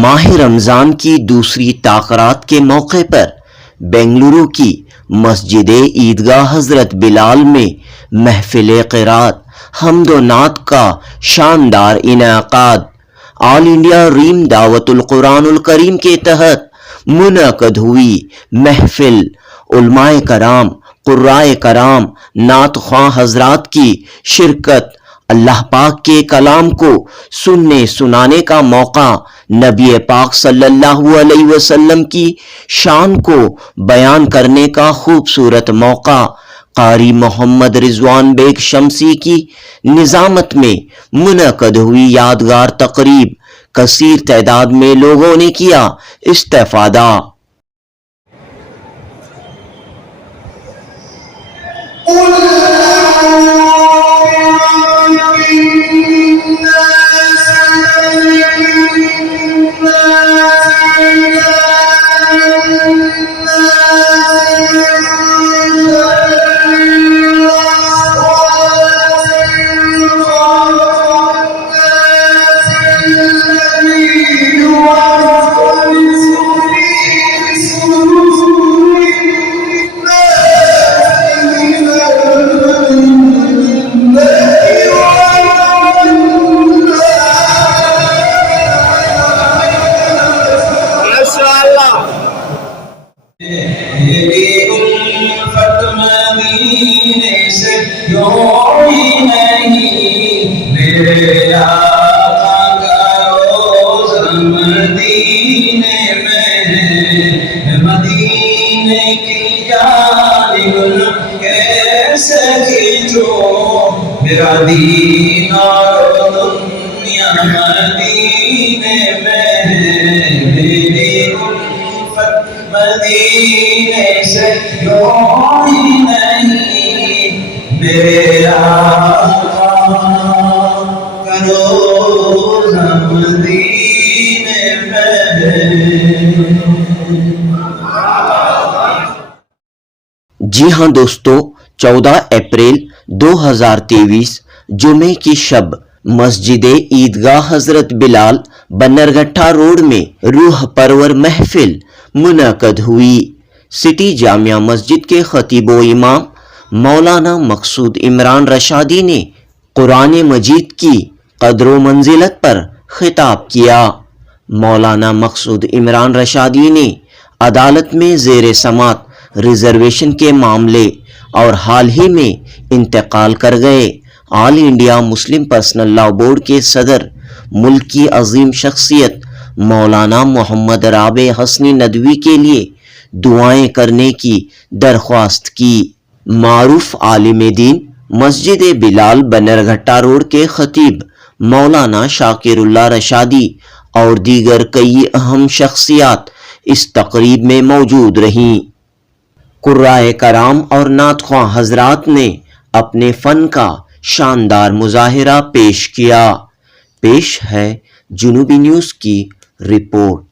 माह रमज़ान की दूसरी ताक़रात के मौके पर बेंगलुरु की मस्जिद ईदगाह हज़रत बिलाल में महफ़िल क़िरात हम्द व नात का शानदार इनेकाद ऑल इंडिया रीम दावतुल कुरानुल करीम के तहत मुनक़द हुई। महफ़िल उलमाए कराम, कुर्राए कराम, नात ख्वां हज़रात की शिरकत, अल्लाह पाक के कलाम को सुनने सुनाने का मौका, नबी पाक सल्लल्लाहु अलैहि वसल्लम की शान को बयान करने का खूबसूरत मौका, कारी मोहम्मद रिजवान बेग शमसी की निजामत में मुनक़द हुई यादगार तकरीब। कसीर तादाद में लोगों ने किया इस्तेफादा। मेरा दीन और दुनिया मदीने में, मेरी उल्फत मदीने से कोई नहीं। मेरे आका का रोज़ा मदीने में। जी हाँ दोस्तों, 14 अप्रैल 2023 जुमे की शब मस्जिद ईदगाह हज़रत बिलाल बन्नरघट्टा रोड में रूह परवर महफिल मुनक़द हुई। सिटी जामिया मस्जिद के खतीब व इमाम मौलाना मकसूद इमरान रशादी ने कुरान मजीद की कदर व मंजिलत पर खिताब किया। मौलाना मकसूद इमरान रशादी ने अदालत में ज़ेर समात रिजर्वेशन के मामले और हाल ही में इंतकाल कर गए all India Muslim personal law board के सदर, मुल्क की अजीम शख्सियत मौलाना मोहम्मद राबे हसनी नदवी के लिए दुआएं करने की दरख्वास्त की। मारूफ आलिम दीन मस्जिद बिलाल बन्नरघट्टा रोड के खतीब मौलाना शाकिरुल्लाह रशादी और दीगर कई अहम शख्सियात इस तकरीब में मौजूद रहीं। कुर्राए कराम और नात ख्वां हज़रात ने अपने फ़न का शानदार मुज़ाहिरा पेश किया। पेश है जुनूबी न्यूज़ की रिपोर्ट।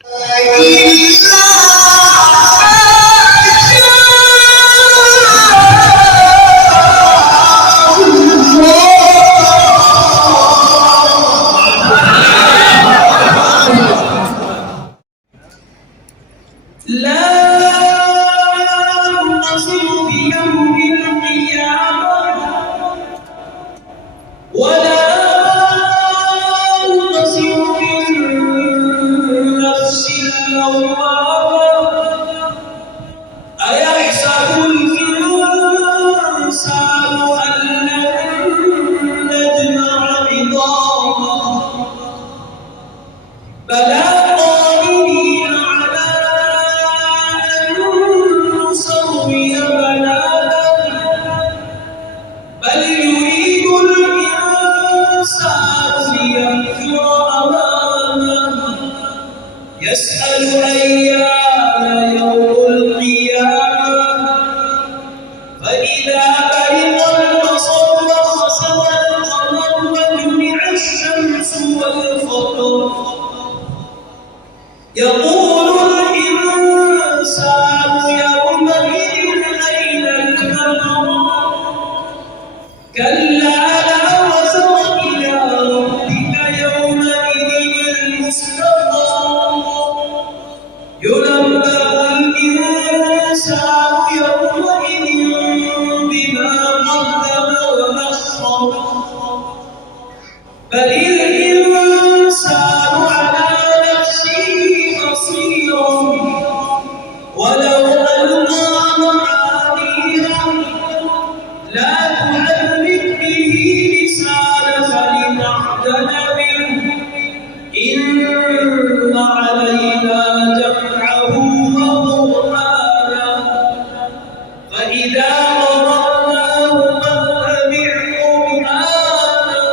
قضيناه فاتبع قرآنه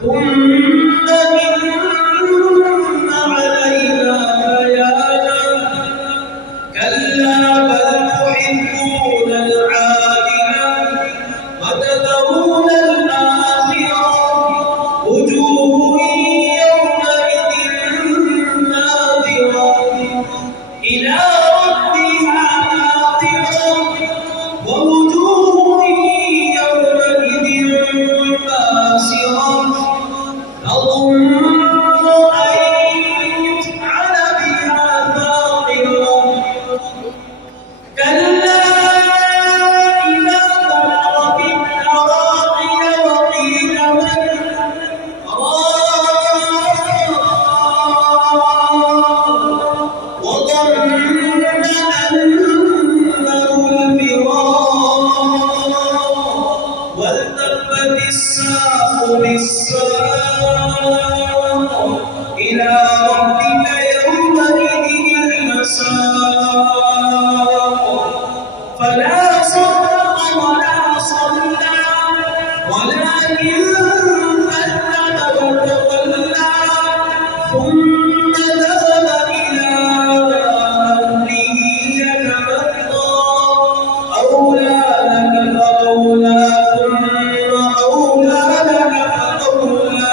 ثم إن علينا بيانه كلا بل تحبون العاجلة وتذرون الآخرة وجوه يومئذ ناظرة إلى ربها ناظرة ووجوه يومئذ باسرة تظن أن يفعل بها فاقرة كلا إذا بلغت التراقي وقيل من راق وظن أنه الفراق والتفت الساق بالساق إلى ربك يومئذ المساق فلا صدق ولا صلى ولكن كذب وتولى ثم ذهب إلى أهله يتمطى أولى لك فأولى ثم أولى لك فأولى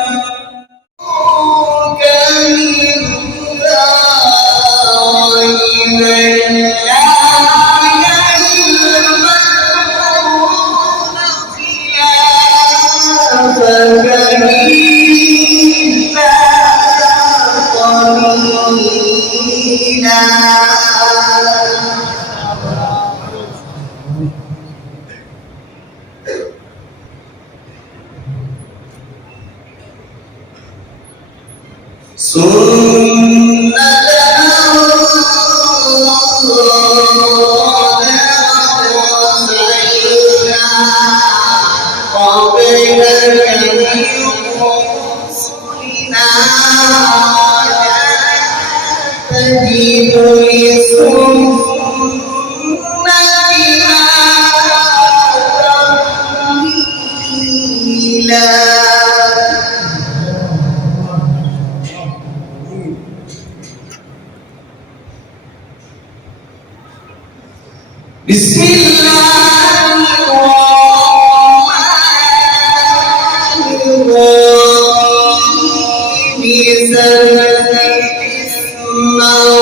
بسم الله الرحمن الرحيم سبح اسم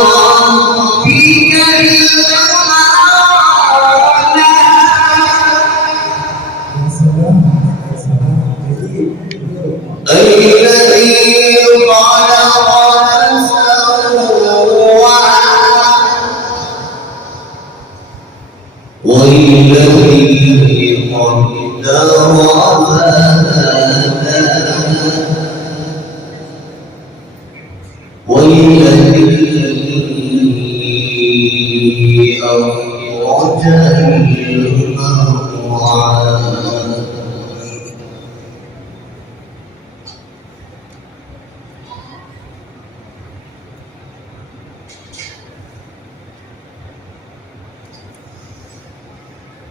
ربك الأعلى الذي خلق فسوى والذي قدر فهدى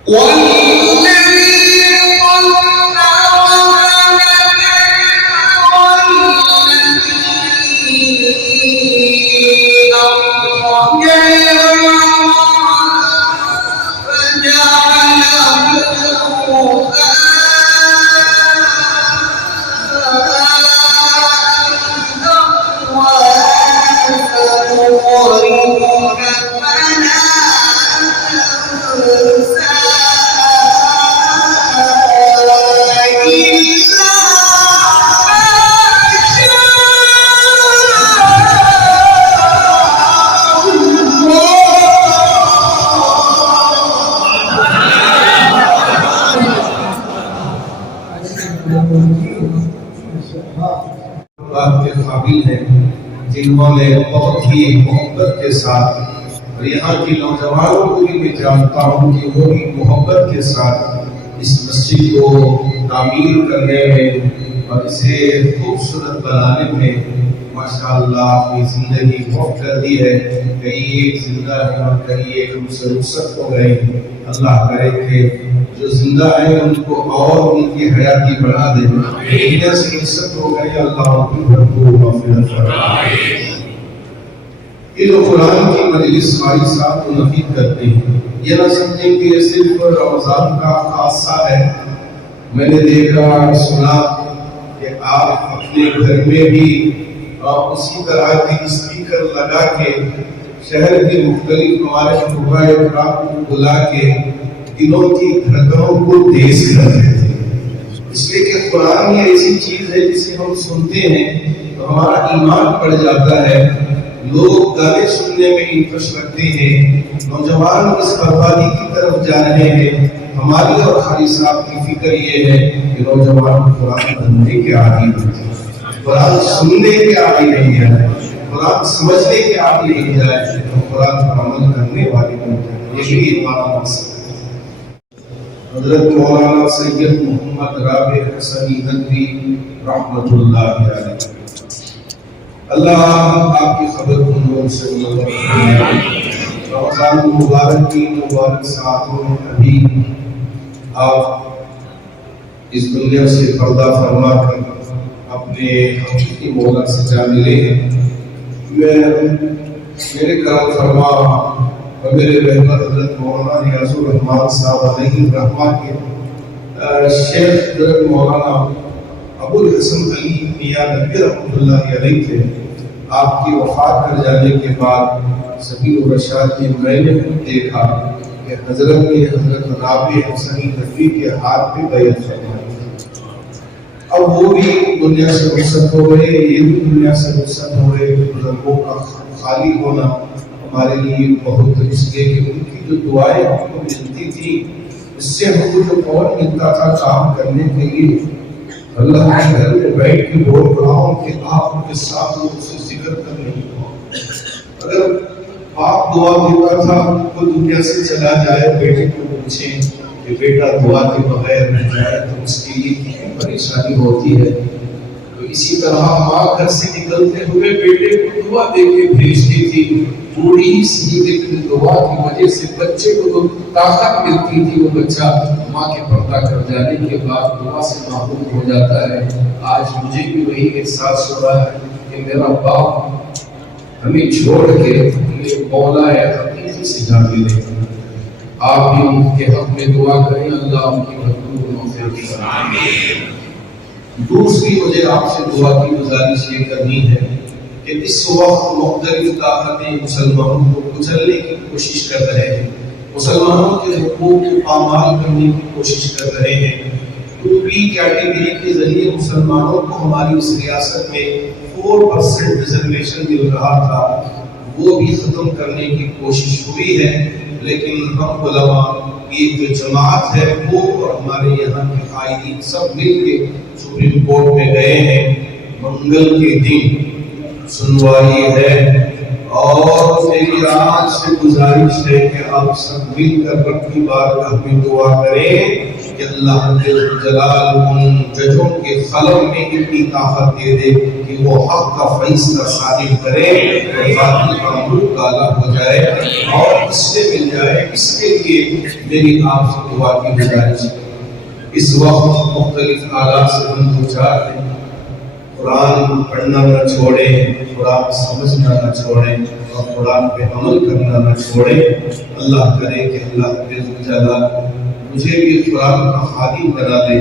والذي أخرج المرعى बात के काबिल है जिन्होंने बहुत ही मोहब्बत के साथ और यहाँ की नौजवानों को भी मैं जानता हूँ कि वो भी मोहब्बत के साथ इस मस्जिद को तामीर करने में और इसे खूबसूरत बनाने में माशाअल्लाह आपकी जिंदगी बहुत कर दी है, कहीं एक जिंदा है और कहीं एक हमसे रुखसत हो गए। अल्लाह करे कि जो जिंदा है उनको और उनकी हयाती बढ़ा दे, दुनिया से रुखसत हो गए अल्लाह उनकी भरपूर मग़फ़िरत फरमाए। ये जो कुरान की मजलिस हमारी साथ मुनक़िद करते हैं, ये ना समझें कि ये सिर्फ रमजान का खासा है। मैंने देखा सुना कि आप अपने घर में भी उसी तरह के स्पीकर लगा के शहर के मुख्तलिफ हमारे शुरा को बुला के दिलों की धड़कनों को तेज कर रहे थे। इसलिए कि कुरान ये ऐसी चीज है जिसे हम सुनते हैं तो हमारा ईमान बढ़ जाता है। लोग गाने सुनने में इंटरेस्ट रखते हैं, नौजवान इस बर्बादी की तरफ जा रहे हैं। हमारी और खाली साहब की फिक्र ये है कि नौजवान कुरान पढ़ने के आदी बन जाए, कुरान सुनने के आदी नहीं जाए, कुरान समझने के आदी नहीं जाए, तो कुरान पर अमल करने वाले बन जाए। ये भी हमारा मकसद है। हज़रत मौलाना सैयद मोहम्मद राबे हसनी नदवी रहमतुल्लाह अलैह, अल्लाह आपकी खबर को नूर से मुनव्वर फरमाए। रमज़ान मुबारक की मुबारक सातों में अभी आप इस दुनिया से पर्दा फरमा कर अपने हकीकी मौला से जा मिले हैं। मेरे करम फरमा और मेरे रहबर हज़रत मौलाना रियाजुर रहमान साहब अलैहि रहमा के शेख हज़रत मौलाना अबुल हसन अली मियां नबी रहमतुल्लाह अलैहि थे। आपकी वफात कर जाने के बाद सबील रशाद में मैंने देखा कि हजरत ने हजरत राबे हसनी नदवी के हाथ पे बैत फरमाई। अब वो भी दुनिया से रुखसत हो गए, ये भी दुनिया से रुखसत हो गए। बुजुर्गों का खाली होना हमारे लिए बहुत, इसलिए कि उनकी जो दुआएं हमको मिलती थी इससे हमको जो और मिलता था काम करने के लिए। अल्लाह के घर में बैठ के बोल रहा हूँ कि आप उनके साथ उनसे जिक्र कर रही हो। अगर बाप दुआ देता था वो दुनिया से चला जाए, बेटे को पूछे कि बेटा दुआ के बगैर रह जाए तो उसके लिए कितनी परेशानी होती है। तो इसी तरह माँ घर से निकलते हुए बेटे को दुआ दे के भेजती थी। थोड़ी सी लेकिन दुआ की वजह से बच्चे को तो ताकत मिलती थी। वो बच्चा माँ के पर्दा कर जाने के बाद दुआ से महरूम हो जाता है। आज मुझे भी वही एहसास हो रहा है कि मेरा बाप हमें छोड़ के मौला हकीकी से जा मिले। आप भी उनके हक में दुआ करें, अल्लाह उनकी भरपूर मग़फ़िरत फरमाए। दूसरी मुझे आपसे दुआ की गुजारिश ये करनी है कि इस वक्त मुख्तलिफ ताकतें मुसलमानों को कुचलने की कोशिश कर रहे हैं, मुसलमानों के हुकूक को पामाल करने की कोशिश कर रहे हैं। 2B कैटेगरी के जरिए मुसलमानों को हमारी इस रियासत में 4% रिजर्वेशन मिल रहा था, वो भी खत्म करने की कोशिश हुई है। लेकिन हम उलमा की जो जमात है वो और हमारे यहाँ के कायदीन सब मिलके सुप्रीम कोर्ट में गए हैं। मंगल के दिन सुनवाई है और मेरी आज से गुजारिश है कि आप सब मिलकर रब की बारगाह में दुआ करें कि अल्लाह जलाल उन जजों के कलम में इतनी ताकत दे दे कि वो हक का फैसला सादिक करे और बाकी का मुल्क काला हो जाए और इससे मिल जाए। इसके लिए मेरी आपसे दुआ की गुजारिश है। इस वक्त मुख्तलिफ हालात से हम दो चार हैं। कुरान पढ़ना न छोड़ें, कुरान समझना न छोड़ें और कुरान पे अमल करना न छोड़ें। अल्लाह करे कि अल्लाह मुझे भी कुरान का खादिम बना दे,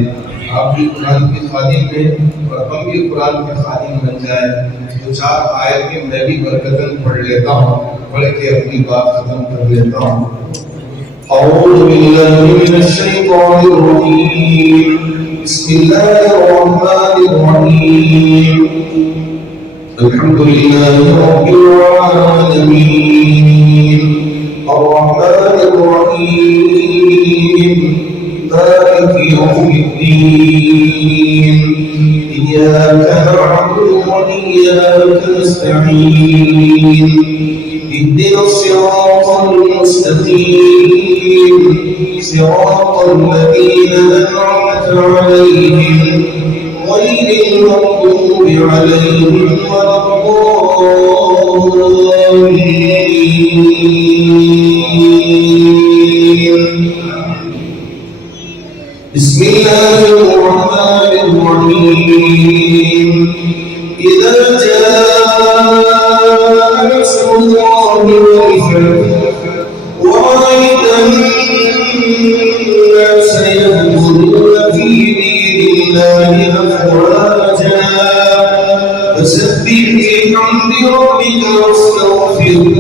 आप भी कुरान के खादिम में और हम भी कुरान के खादिम बन जाए। तो 4 आयतें मैं भी बरकतन पढ़ लेता हूँ, पढ़ के अपनी बात खत्म कर लेता हूँ। औज़ु बिल्लाहि मिनश शैतानिर रजीम, बिस्मिल्लाहिर रहमानिर रहीम, अल्हम्दुलिल्लाहि रब्बिल आलमीन, अर्रहमानिर रहीम, मालिकि यौमिद्दीन, इय्याका नअबुदु व इय्याका नस्तईन, इहदिना सिरातल मुस्तकीम, सिरातल लज़ीना अन'अमत अलैहिम غير المغضوب عليهم ولا الضالين. بسم الله الرحمن الرحيم. إذا جاء نصر الله والفتح ورأيت الناس يدخلون في دين الله أفواجا فسبح بحمد ربك واستغفره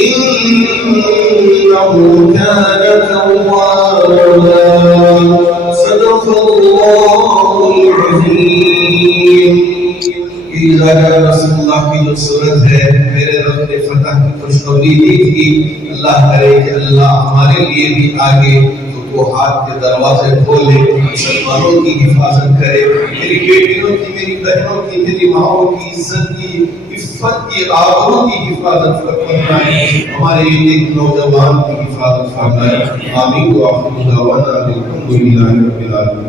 إنه كان توابا. صدق الله العظيم. रसूलुल्लाह की जो सूरत है, मेरे रब ने फतह की खुशखबरी दी थी। अल्लाह करे कि अल्लाह हमारे लिए भी आगे तो हाथ के दरवाजे खोले, मुसलमानों की हिफाजत करे, मेरी बेटियों की, मेरी बहनों की, मेरी माओं की इज्जत की, इफ्फत की, आबरू की हिफाजत फरमाए, हमारे एक नौजवान की हिफाजत फरमाए। आमीन व आखिरु दअवाना अल्हम्दुलिल्लाहि रब्बिल आलमीन।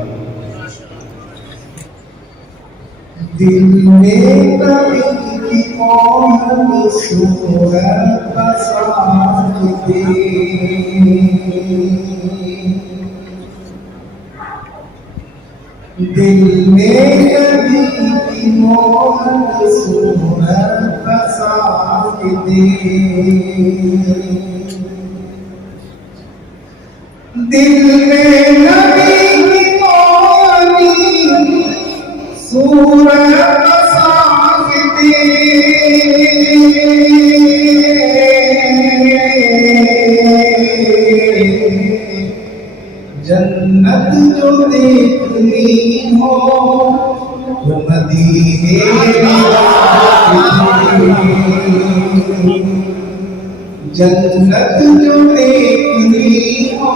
दिल में कभी की कौन सूरत बसाते, दिल में कभी की कौन सूरत बसाते, दिल में कभी की कौन सूरत बसाते, जन्नत जो देखनी हो वो मदीने जन्नत जो देखनी हो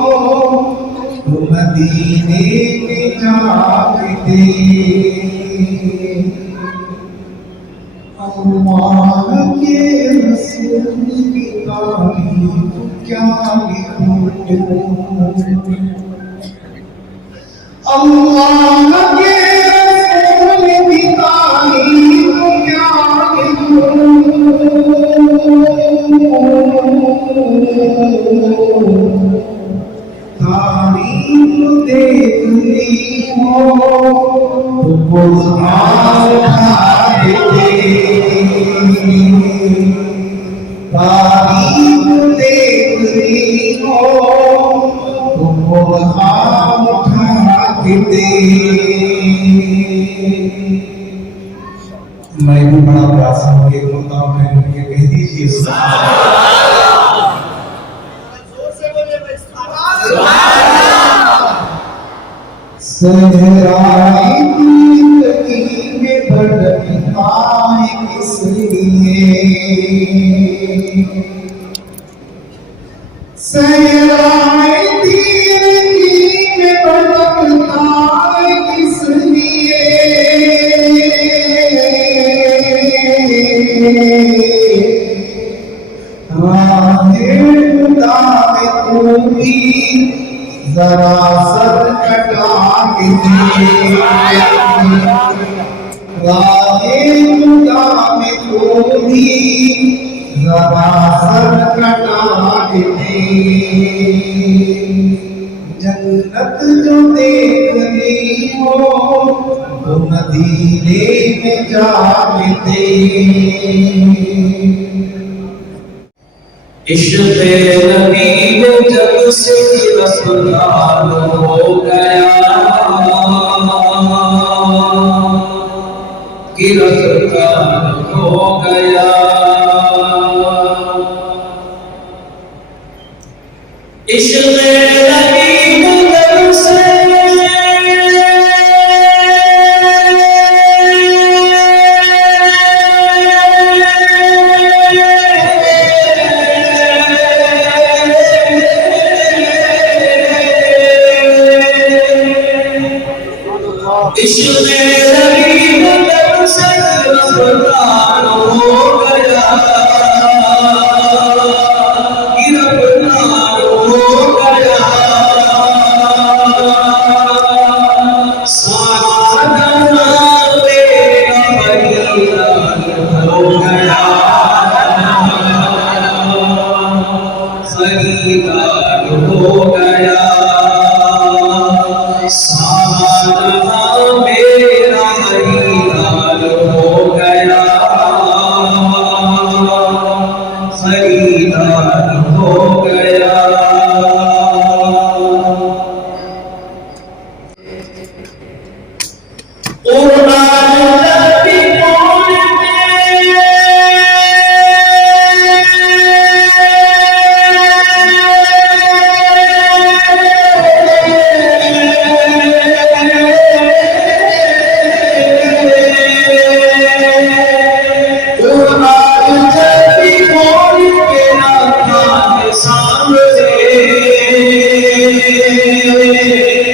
वो मदीने में जाते। अल्लाह के रसूल की तारीफ क्या लिखूं, अल्लाह के रसूल की तारीफ क्या लिखूं, तारीफ देखनी हो तो बुखार तारीफ देखनी हो तो बुखार उठाते। मैं भी बड़ा प्रयास होंगे मुद्दा में कह दीजिए सहराई जिंदगी में भटकता है किस लिए, सहराई जिंदगी में भटकता है किस लिए, राहे खुदा में तू भी जरा सर कटा के राहे खुदा में तू भी जरा सर कटा के जन्नत जो देखनी हो वो मदीने में जाते। इश्क़ नबी में जब से रफ्तार हो गया कि रफ्तार हो गया, इश्क़ नबी में जब से इश्क़ नबी में जब से रफ्तार हो गया कि रफ्तार हो गया, सारा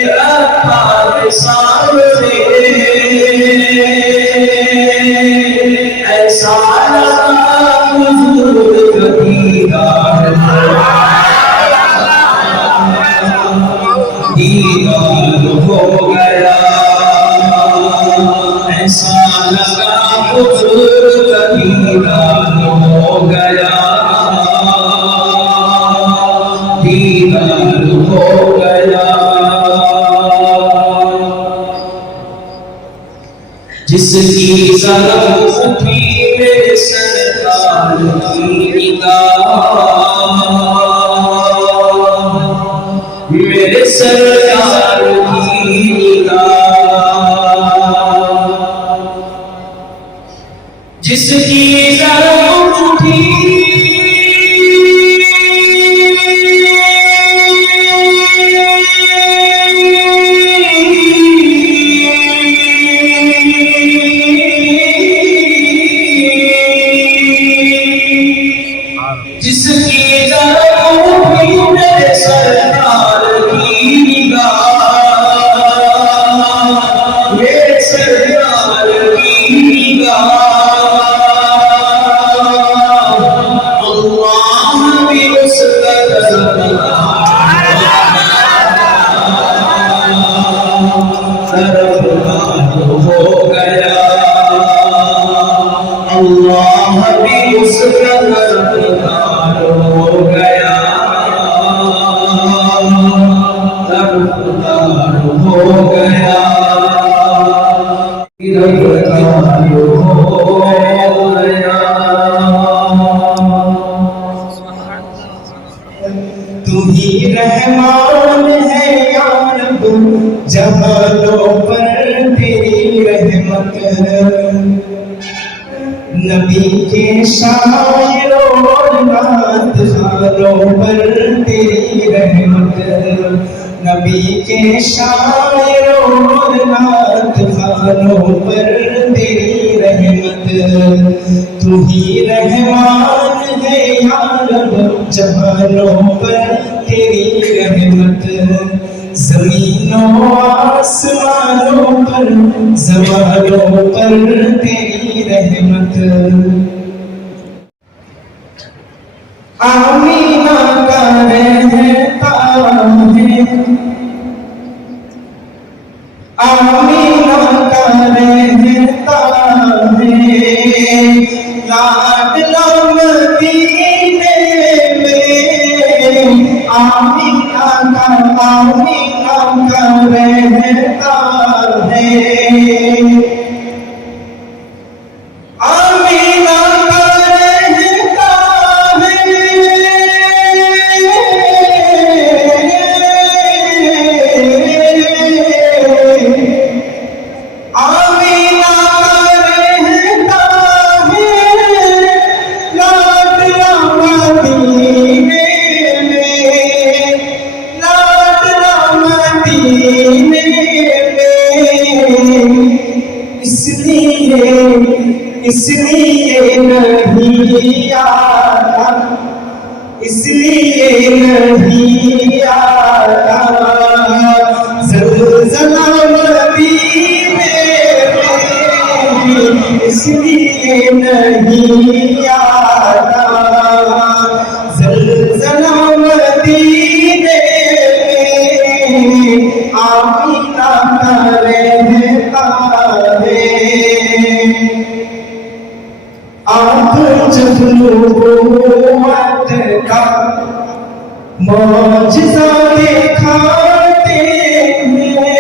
रखा है सामने, ऐसा लगा हुजूर का दीदार हो गया, ऐसा लगा हुजूर का दीदार हो गया, दीदार हो गया। जिसकी तरफ उठी मेरे सरकार की निगाह, मेरे सरकार की निगाह, जिसकी तरफ उठी जिसकी तरफ उठी मेरे सरकार की निगाह, मेरे सरकार की निगाह, अल्लाह भी उस कदर तरफदार हो गया, अल्लाह भी उस कदर हो गया, तरफदार हो गया, तरफदार हो गया। तू ही रहमान है या रब, जहानों पर तेरी रहमत है। नबी के शायरों और नात खानों पर तेरी रहमत, नबी के शायरों और नात खानों पर तेरी रहमत। तू ही रहमान है या रब, जहानों पर तेरी रहमत। ज़मीनों आसमानों पर, ज़मानों पर तेरी रहमत। आमीना का रहता है, आमीना का रहता है, लाडला मदीने में। आमीना का रहता है, आमीना का रहता है, आमीना का रहता है, लाडला मदीने में, लाडला मदीने में। इसलिए नहीं आता, इसलिए नहीं आता ज़लज़ला मदीने में, इसलिए नहीं आता ज़लज़ला मदीने में। आमीना का रहता है, आप जब नबूवत का मौजज़ा दिखाते हैं,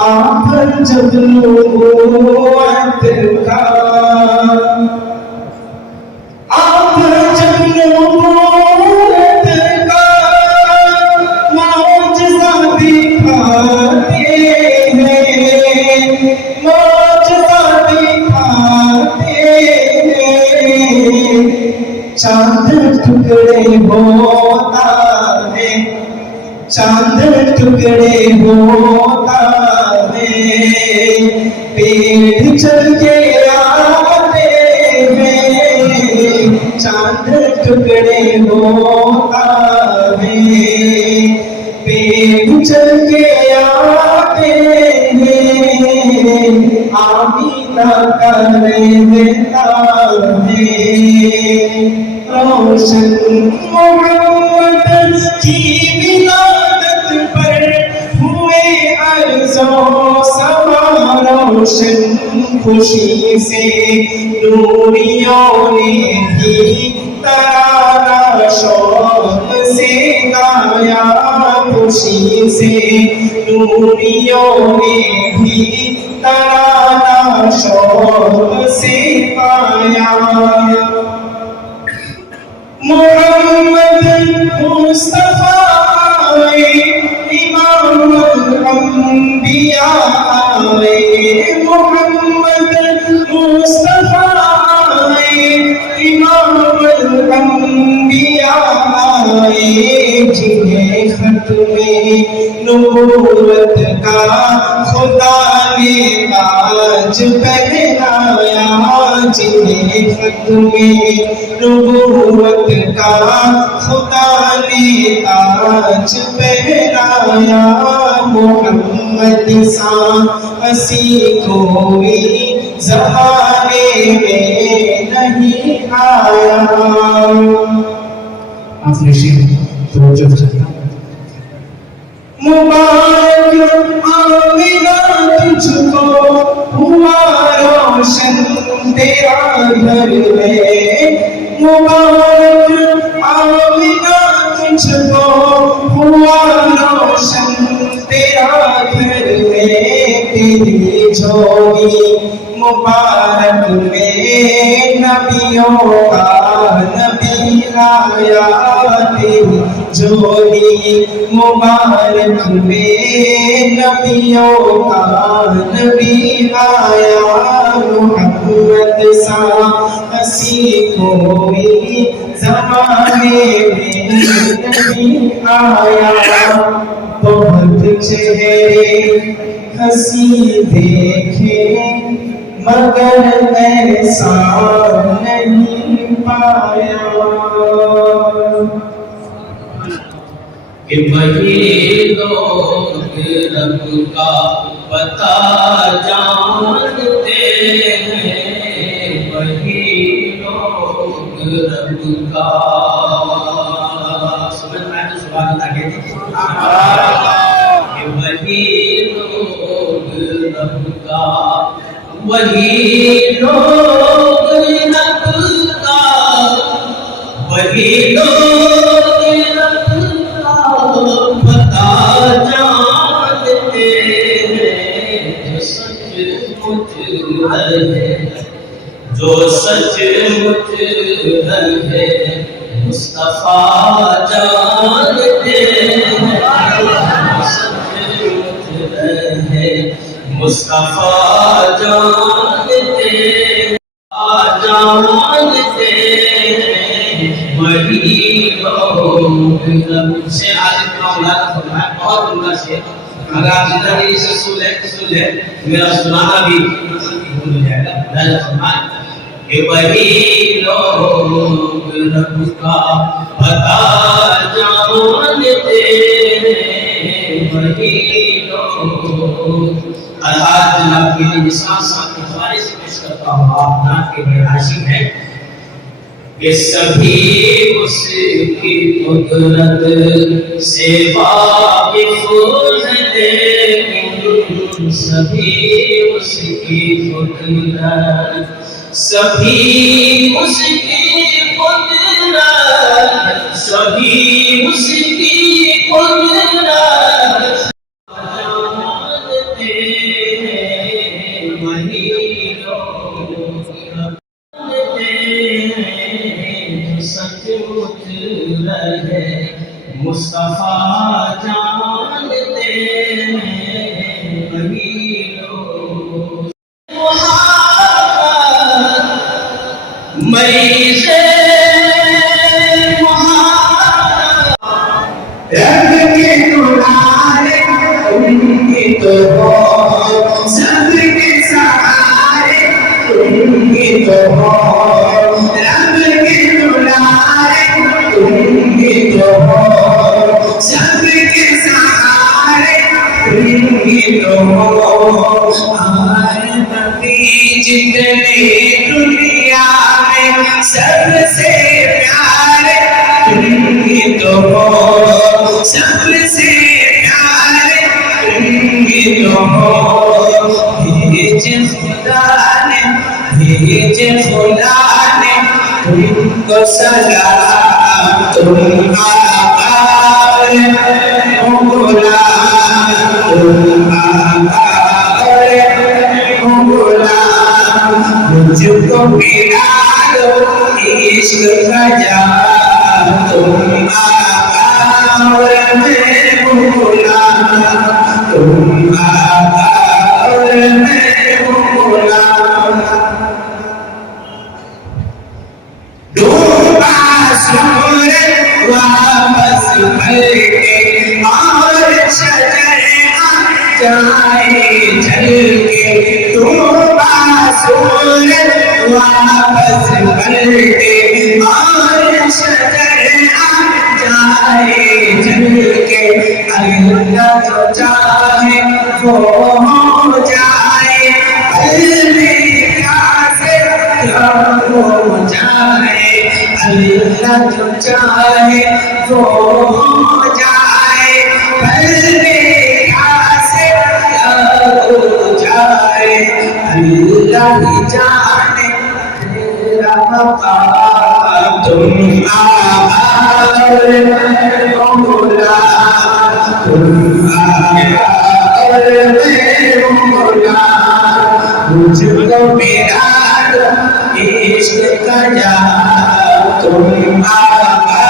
आप जब नबूवत का, आप जब नबूवत का मौजज़ा दिखाते हैं, मौजज़ा दिखाते हैं। चांद टुकड़े होता है, चांद टुकड़े होता है, पेड़ चल के आते हैं। चांद टुकड़े होता है, पेड़ चल के आते हैं, आमीना करे देता है। रोशन मोहम्मद की विलादत पर हुए अर्ज़ो समा, रोशन खुशी से नूरियों ने भी तराना शौक से गाया, खुशी से नूरियों ने भी तराना शौक से पाया। मोहम्मद मुस्तफा आए, इमामुल अंबिया आए। मोहम्मद मुस्तफा आए, इमामुल अंबिया आए। जिन्हें खत्मे नबूवत का खुदा ने ताज पहनाया, जिन्हें खत्मे नबूवत का खुदा ने ताज पहनाया। मोहम्मद सा हसी कोई ज़माने में नहीं आया। आपने शेर तवज्जो चाहिए। मुबारक आमिना तुझको हुआ रोशन तेरा घर में। मुबारक आमिना तुझको हुआ रोशन तेरा घर में। तेरी झोली मुबारक में नबियों का नबी आया। तेरी झोली मुबारक में नबियों का नबी आया। मोहम्मद सा हसी कोई ज़माने में नहीं आया। बहुत चेहरे हसी देखे मगर ऐसा नहीं पाया। कि वही लोग रब का पता जानते हैं, वही लोग रब का। समझ में आया तो सुभान अल्लाह कहते हैं। कि वही लोग रब का, वही लोग रब का, वही लोग रब का पता जानते हैं। जो सचमुच रहे मुस्तफा जानते हैं। सचमुच रहे मुस्तफा जानते जानते वही लोग रब से। आलिम मौलाना फरमाया, बहुत उम्दा से अगर आप जिंदगी से सुने मेरा सुनाना भी भूल जाएगा। अल्लाह फरमाया कि वही लोग रब का पता जानते हैं, वही लोग। अल्लाह जनाब के लिए निशान साथ ख्वारिश पेश करता हूँ। आप नाम के बड़े आशिक हैं कि सभी उसकी कुदरत से वाकिफ हैं, लेकिन सभी उसकी कुदरत, सभी उसकी कुदरत, सभी उसकी कुदरत जानते हैं। वही लोग जानते हैं जो सचमुच रहे मुस्तफा जानते हैं। वही लोग मरीज़े जितने दुनिया में सबसे प्यारे तुम ही तो हो, सबसे प्यारे तुम ही तो हो। भेज खुदा ने तुमको सलाम, तुम आका हो गुलाम, तुम आका हो गुलाम। मुझको मिला दो इश्क का जाम, तुम आका और मैं हूँ गुलाम, तुम आका और मैं हूँ गुलाम। डूबा सूरज वापस भर के और शजर आ जाए जल के, डूबा सूरज वापस भर के और शजर आ जाए जल के। अल्लाह जो चाहे वो हो जाए, हो जाए। अल्लाह जो चाहे वो हो जाए, से हो जाए। अल्लाह ही जाने तेरा मकाम, तुम आका और मैं हूँ गुलाम, तुम आका और मैं हूँ गुलाम। मुझको मिला इश्क का जाम, तुम आका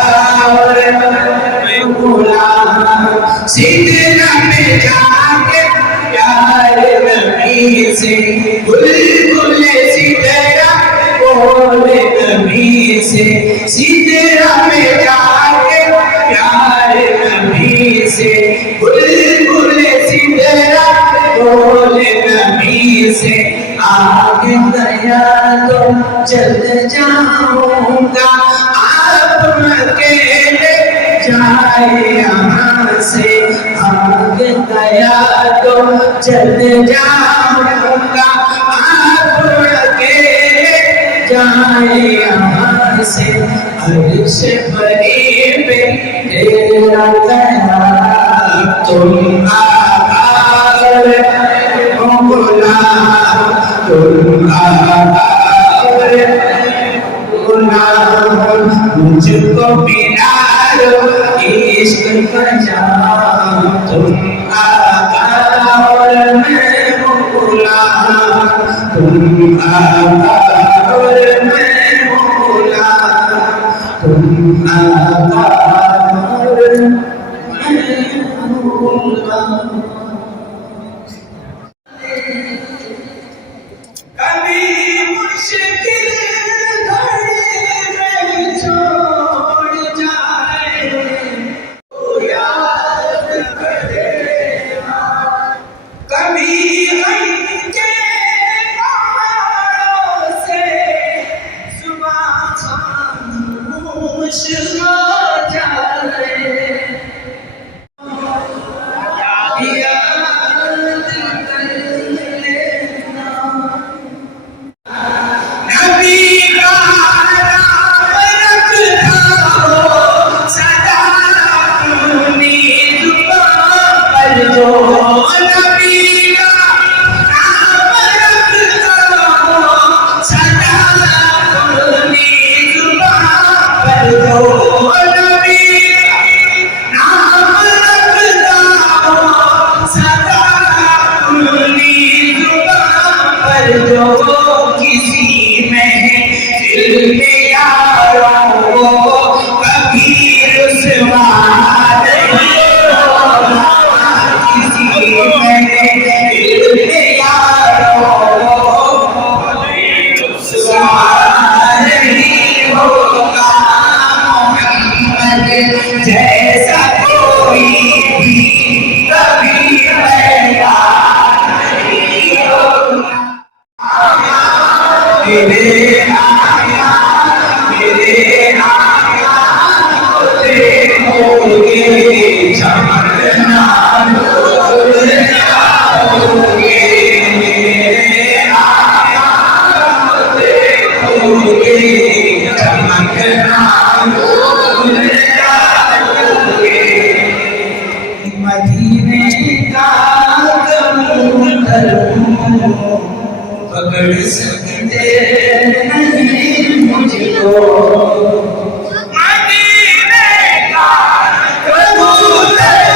और मैं गुलाम। सिदरा में जाके प्यार नबी से, बुलबुल सिदरा बोले नबी से। सिदरा में जाके प्यार नबी से, बुलबुल सिदरा बोले नबी से। आग गया तो जल जाऊंगा, आप अकेले जाए यहाँ से। आग गया तो जल जाऊंगा, आप अकेले जाए यहाँ से। अर्श परी पे तेरा कयाम, तुम आका और हो गुलाम, तुम आका और गुलाम। मुझको मिला दो इश्क का जाम, तुम आका और मैं हूँ गुलाम, तुम आका और मैं हूँ गुलाम, तुम आका और मैं हूँ गुलाम। कभी मुश्किल घड़ी में छोड़ जाए तो याद करेगा, कभी गम के पहाड़ों से सुबह खामोश हो जाए। का कबूतर पकड़ सकते नहीं मुझको मदीने का कबूतर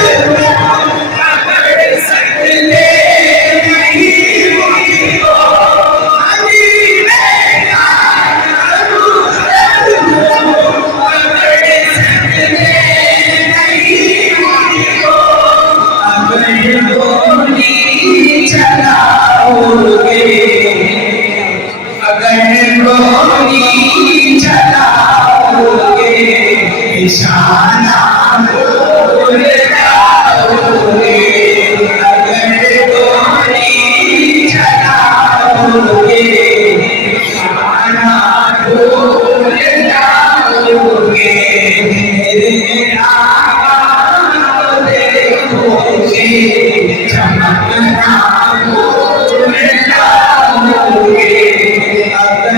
पकड़ सकते नहीं मुझको मदीने का कबूतर पकड़ सकते नहीं मुझको अगर गोली चलाओगे अगर गोली चलाओगे निशाना भूल जाओगे अगर गोली चलाओगे निशाना भूल जाओगे मेरा देखोगे चमकना भूल जाओगे अगर